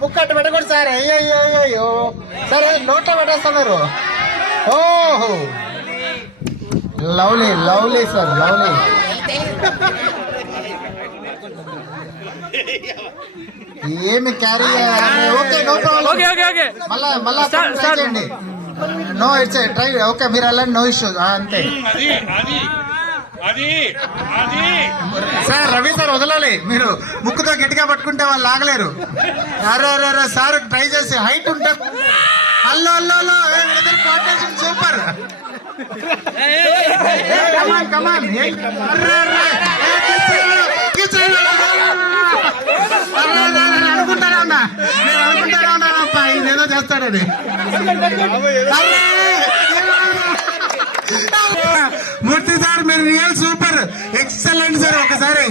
Book అట్టు పెట్టకూడదు sir. అయ్యో సరే నోట్లో పెట్టేస్తున్నారు. ఓహో లవ్లీ లవ్లీ సార్ లవ్లీ. ఏమి క్యారీ ఓకే నో ప్రాబ్లం. మళ్ళా చేయండి. నో ఇట్స్ ట్రై ఓకే మీరు వెళ్ళండి. నో ఇష్యూ అంతే సార్. రవి సార్ వదలాలి. మీరు ముక్కుతో గట్టిగా పట్టుకుంటే వాళ్ళు లాగలేరు. అరే సార్ ట్రై చేసి హైట్ ఉంటే అల్లో అల్లో కాంపిటీషన్ సూపర్. కమాన్ కమాన్ అనుకుంటారా ఉన్నా నేను అనుకుంటారా ఉన్నానప్ప ఇదేదో చేస్తాడని. మూర్తి సార్ మీరు రియల్ సూపర్ ఎక్సలెంట్ సార్. ఒకసారి